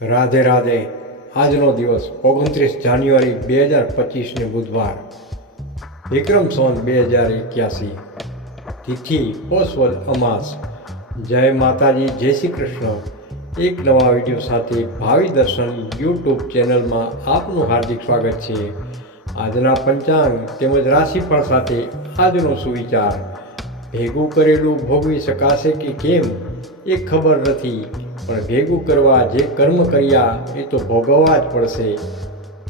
રાધે રાધે. આજનો દિવસ ઓગણત્રીસ જાન્યુઆરી બે હજાર પચીસને બુધવાર. વિક્રમ સોન બે હજાર એક્યાસી. તિથિ પોષવદ અમાસ. જય માતાજી, જય શ્રી કૃષ્ણ. એક નવા વીડિયો સાથે ભાવિ દર્શન યુટ્યુબ ચેનલમાં આપનું હાર્દિક સ્વાગત છે. આજના પંચાંગ તેમજ રાશિફળ સાથે આજનો સુવિચાર. ભેગું કરેલું ભોગવી શકાશે કે કેમ એ ખબર નથી. પણ ભેગું કરવા જે કર્મ કર્યા એ તો ભોગવવા જ પડશે.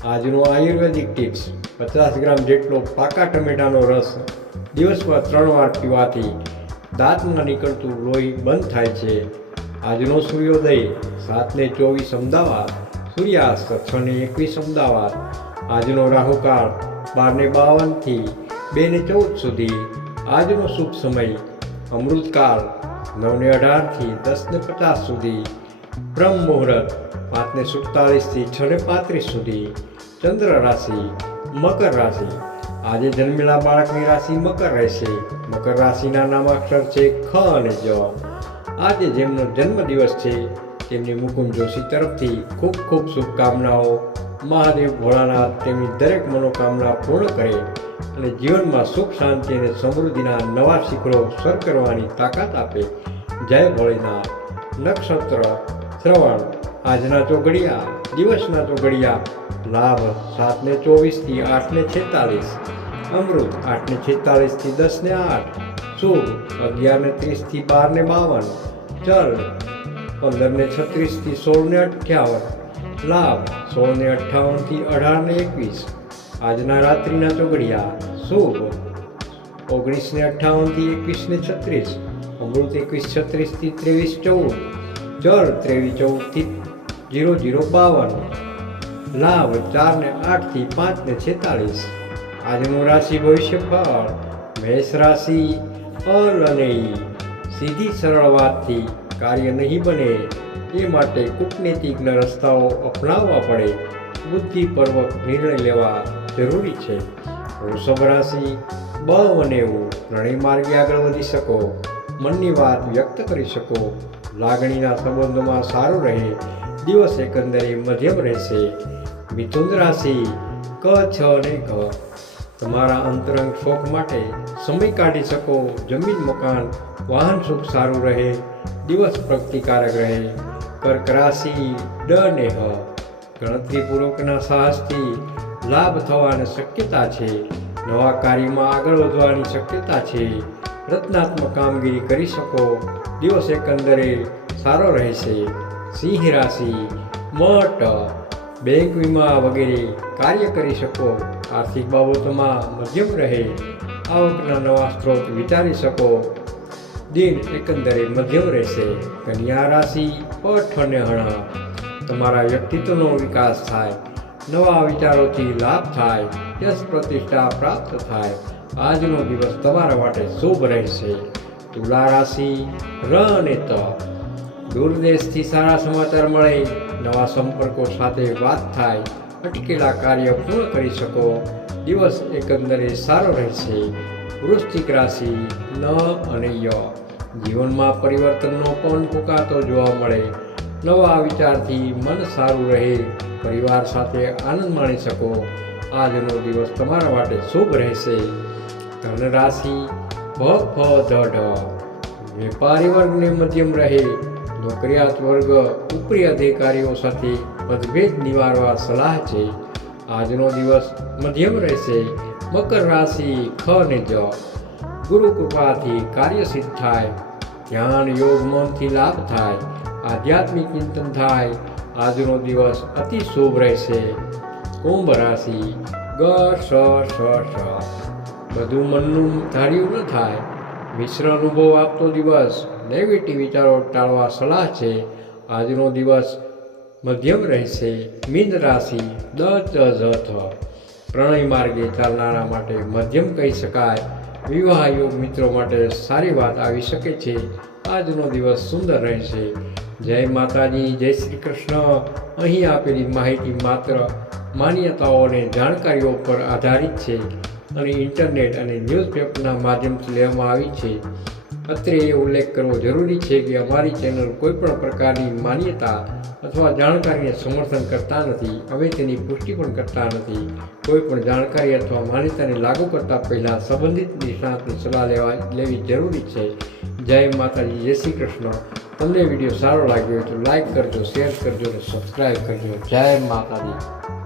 આજનો આયુર્વેદિક ટિપ્સ, પચાસ ગ્રામ જેટલો પાકા ટમેટાનો રસ દિવસમાં ત્રણ વાર પીવાથી દાંતમાં નીકળતું લોહી બંધ થાય છે. આજનો સૂર્યોદય સાતને ચોવીસ અમદાવાદ, સૂર્યાસ્ત છ ને એકવીસ અમદાવાદ. આજનો રાહુકાળ બારને બાવનથી બે ને ચૌદ સુધી. આજનો શુભ સમય, અમૃતકાળ નવને અઢારથી દસને પચાસ સુધી બ્રહ્મ મુહૂર્ત પાંચને સુડતાલીસથી છ ને પાંત્રીસ સુધી, ચંદ્ર રાશિ, મકર રાશિ. આજે જન્મેલા બાળકની રાશિ મકર રહેશે. મકર રાશિના નામાક્ષર છે ખ અને જ. આજે જેમનો જન્મદિવસ છે, તેમની મુકુંદ જોશી તરફથી ખૂબ ખૂબ શુભકામનાઓ. મહાદેવ ભોળાનાથ તેમની દરેક મનોકામના પૂર્ણ કરે અને જીવનમાં સુખ, શાંતિ અને સમૃદ્ધિના નવા શિખરો સર કરવાની તાકાત આપે. જય ભોળેનાથ. નક્ષત્ર શ્રવણ. આજના ચોઘડિયા દિવસના ચોઘડિયા લાભ સાતને ચોવીસથી આઠને છેતાલીસ અમૃત આઠને છેતાલીસથી દસને આઠ. શુભ અગિયારને ત્રીસથી બારને બાવન. ચલ પંદરને છત્રીસથી સોળને અઠ્યાવન. લાભ સોળને અઠ્ઠાવનથી અઢારને એકવીસ. આજના રાત્રિના ચોગડિયા શુભ ઓગણીસને અઠ્ઠાવનથી એકવીસને છત્રીસ. અમૃત એકવીસ, છત્રીસથી ત્રેવીસ, ચૌદ. ચર ત્રેવીસ, ચૌદથી જીરો જીરો બાવન. લાભ ચારને આઠથી પાંચને છેતાળીસ. આજનું રાશિ ભવિષ્ય ફળ મેષ રાશિ અલ અને સીધી સરળ વાતથી કાર્ય નહીં બને. એ માટે કૂટનીતિજ્ઞ રસ્તાઓ અપનાવવા પડે. બુદ્ધિપૂર્વક નિર્ણય લેવા જરૂરી છે. વૃષભ રાશિ બ અને એવું ઘણી માર્ગે આગળ વધી શકો. મનની વાત વ્યક્ત કરી શકો. લાગણીના સંબંધોમાં સારું રહે. દિવસ એકંદરે મધ્યમ રહેશે. મિથુન રાશિ, ક, છ અને ઘ તમારા અંતરંગ શોખ માટે સમય કાઢી શકો. જમીન, મકાન, વાહન, સુખ સારું રહે. દિવસ પ્રગતિકારક રહે. કર્ક રાશિ ડ ને હ ગણતરીપૂર્વકના સાહસથી લાભ થવાની શક્યતા છે. નવા કાર્યમાં આગળ વધવાની શક્યતા છે. રચનાત્મક કામગીરી કરી શકો. દિવસ એકંદરે સારો રહેશે. સિંહ રાશિ, મઠ, બેંક વીમા વગેરે કાર્ય કરી શકો. આર્થિક બાબતોમાં મધ્યમ રહે. આવકના નવા સ્ત્રોત વિચારી શકો. દિન એકંદરે મધ્યમ રહેશે. કન્યા રાશિ પઠ અને હણા તમારા વ્યક્તિત્વનો વિકાસ થાય. નવા વિચારોથી લાભ થાય. યશ પ્રતિષ્ઠા પ્રાપ્ત થાય. આજનો દિવસ તમારા માટે શુભ રહેશે. તુલા રાશિ ર અને ત દૂર દેશથી સારા સમાચાર મળે. નવા સંપર્કો સાથે વાત થાય. અટકેલા કાર્ય પૂર્ણ કરી શકો. દિવસ એકંદરે સારો રહેશે. વૃશ્ચિક રાશિ ન અને ય. જીવનમાં પરિવર્તનનો પણ ફૂંકાતો જોવા મળે. નવા વિચારથી મન સારું રહે. પરિવાર સાથે આનંદ માણી શકો. આજનો દિવસ તમારા માટે શુભ રહેશે. ધન રાશિ, ભ, ફ, ધ વેપારી વર્ગને મધ્યમ રહે. નોકરિયાત વર્ગ, ઉપરી અધિકારીઓ સાથે મતભેદ નિવારવા સલાહ છે. આજનો દિવસ મધ્યમ રહેશે. મકર રાશિ ખ ને જ. ગુરુ કૃપાથી કાર્ય સિદ્ધ થાય. ધ્યાન, યોગ, મનથી લાભ થાય. આધ્યાત્મિક ચિંતન થાય. આજનો દિવસ અતિ શુભ રહેશે. કુંભ રાશિ ગ, સ સ સ. બધું મનનું ધાર્યું ન થાય. મિશ્ર અનુભવ આપતો દિવસ નેગેટિવ વિચારો ટાળવા સલાહ છે. આજનો દિવસ મધ્યમ રહેશે. મીન રાશિ દ, ચ જ થ. પ્રણય માર્ગે ચાલનારા માટે મધ્યમ કહી શકાય. વિવાહ યોગ મિત્રો માટે સારી વાત આવી શકે છે. આજનો દિવસ સુંદર રહેશે. જય માતાજી, જય શ્રી કૃષ્ણ. અહીં આપેલી માહિતી માત્ર માન્યતાઓ અને જાણકારીઓ પર આધારિત છે અને ઇન્ટરનેટ અને ન્યૂઝપેપરના માધ્યમથી લેવામાં આવી છે. અત્રે એ ઉલ્લેખ કરવો જરૂરી છે કે અમારી ચેનલ કોઈપણ પ્રકારની માન્યતા અથવા જાણકારીને સમર્થન કરતા નથી અમે તેની પુષ્ટિ પણ કરતા નથી. કોઈ પણ જાણકારી અથવા માન્યતાને લાગુ કરતા પહેલાં સંબંધિત નિષ્ણાતની સલાહ લેવા લેવી જરૂરી છે. જય માતાજી, જય શ્રી કૃષ્ણ. તમને વીડિયો સારો લાગ્યો હોય તો લાઇક કરજો, શેર કરજો અને સબસ્ક્રાઈબ કરજો. જય માતાજી.